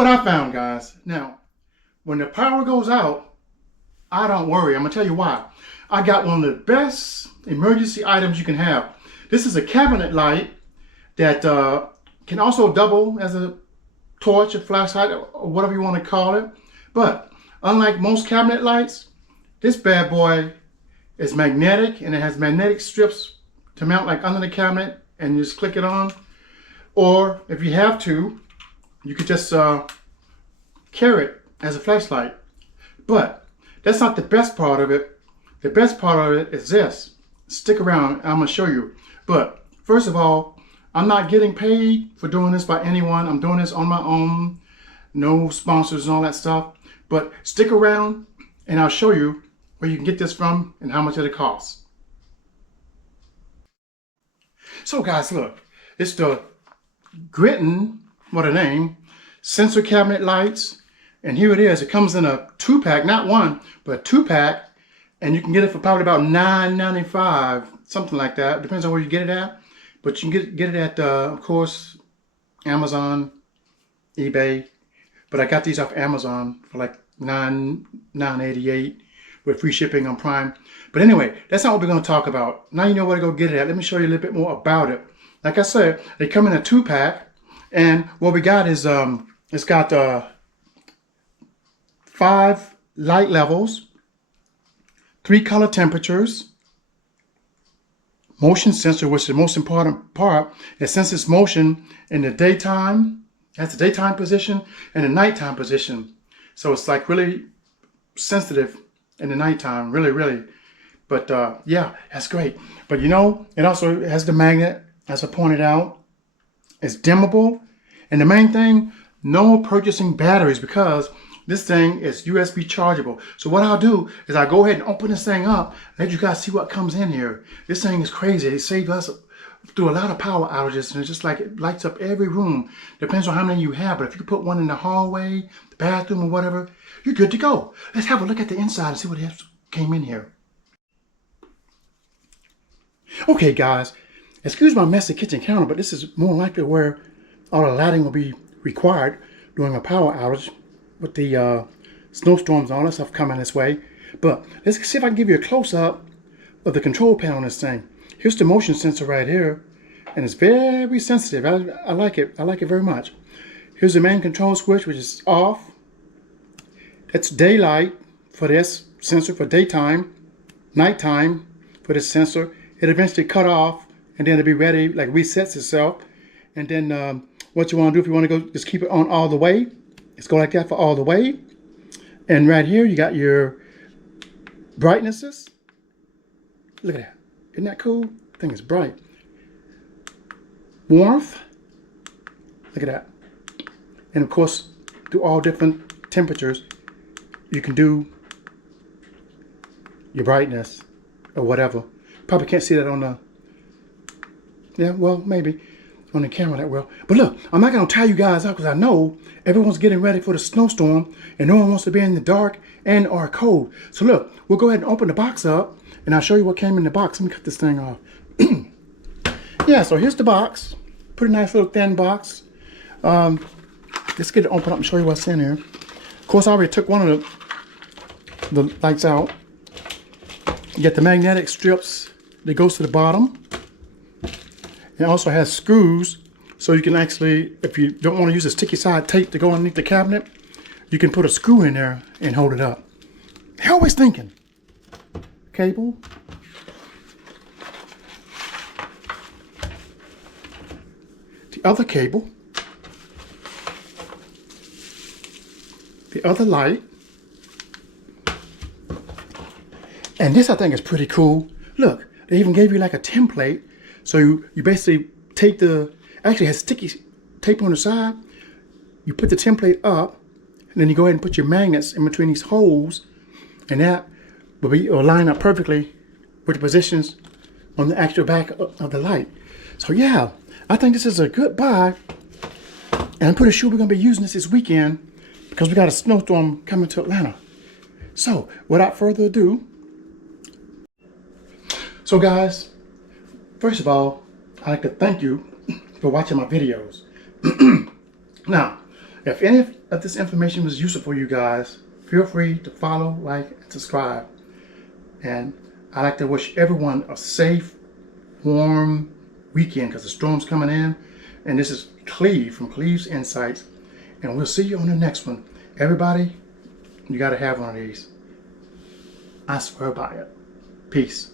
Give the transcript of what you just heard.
what I found, guys. Now, when the power goes out, I don't worry. I'm gonna tell you why. I got one of the best emergency items you can have. This is a cabinet light that can also double as a torch, a flashlight, or whatever you want to call it. But unlike most cabinet lights, this bad boy is magnetic, and it has magnetic strips to mount like under the cabinet, and you just click it on. Or if you have to, you could just carry it as a flashlight. But that's not the best part of it. The best part of it is this. Stick around, I'm gonna show you. But first of all, I'm not getting paid for doing this by anyone. I'm doing this on my own. No sponsors and all that stuff. But stick around and I'll show you where you can get this from and how much it costs. So guys, look, it's the Gritin, what a name, sensor cabinet lights. And here it is. It comes in a 2-pack, not one, but a 2-pack. And you can get it for probably about $9.95, something like that. Depends on where you get it at. But you can get it at, of course, Amazon, eBay. But I got these off Amazon for like $9.88 with free shipping on Prime. But anyway, that's not what we're going to talk about. Now you know where to go get it at. Let me show you a little bit more about it. Like I said, they come in a 2-pack. And what we got is, it's got 5 light levels, 3 color temperatures, motion sensor, which is the most important part. It senses motion in the daytime, that's the daytime position, and the nighttime position. So it's like really sensitive in the nighttime, really. But yeah, that's great. But you know, it also has the magnet, as I pointed out. It's dimmable. And the main thing, no purchasing batteries, because this thing is USB chargeable. So what I'll do is I'll go ahead and open this thing up, let you guys see what comes in here. This thing is crazy. It saved us through a lot of power outages, and it's just like it lights up every room. Depends on how many you have, but if you put one in the hallway, the bathroom, or whatever, you're good to go. Let's have a look at the inside and see what else came in here. Okay guys, excuse my messy kitchen counter, but this is more likely where all the lighting will be required during a power outage, with the snowstorms and all that stuff coming this way. But let's see if I can give you a close-up of the control panel on this thing. Here's the motion sensor right here, and it's very sensitive. I like it. I like it very much. Here's the main control switch, which is off. That's daylight for this sensor for daytime, nighttime for this sensor. It eventually cut off, and then it'll be ready, like resets itself. And then what you want to do, if you want to go, just keep it on all the way. Let's go like that for all the way. And right here, you got your brightnesses. Look at that. Isn't that cool? The thing is bright. Warmth. Look at that. And of course, through all different temperatures, you can do your brightness or whatever. Probably can't see that on the, yeah, well, maybe on the camera that well. But look, I'm not going to tire you guys out because I know everyone's getting ready for the snowstorm and no one wants to be in the dark and or cold. So look, we'll go ahead and open the box up and I'll show you what came in the box. Let me cut this thing off. Yeah, so here's the box. Pretty nice little thin box. Let's get it open up and show you what's in here. Of course, I already took one of the lights out. You get the magnetic strips that goes to the bottom. It also has screws, so you can actually, if you don't want to use a sticky side tape to go underneath the cabinet, you can put a screw in there and hold it up. They're always thinking. Cable. The other cable. The other light. And this I think is pretty cool. Look, they even gave you like a template. So you basically take the, actually it has sticky tape on the side. You put the template up, and then you go ahead and put your magnets in between these holes, and that will line up perfectly with the positions on the actual back of the light. So yeah, I think this is a good buy, and I'm pretty sure we're going to be using this weekend because we got a snowstorm coming to Atlanta. So without further ado, so guys, first of all, I'd like to thank you for watching my videos. Now, If any of this information was useful for you guys, feel free to follow, like, and subscribe. And I'd like to wish everyone a safe, warm weekend because the storm's coming in. And this is Cleve from Cleve's Insights. And we'll see you on the next one. Everybody, you got to have one of these. I swear by it. Peace.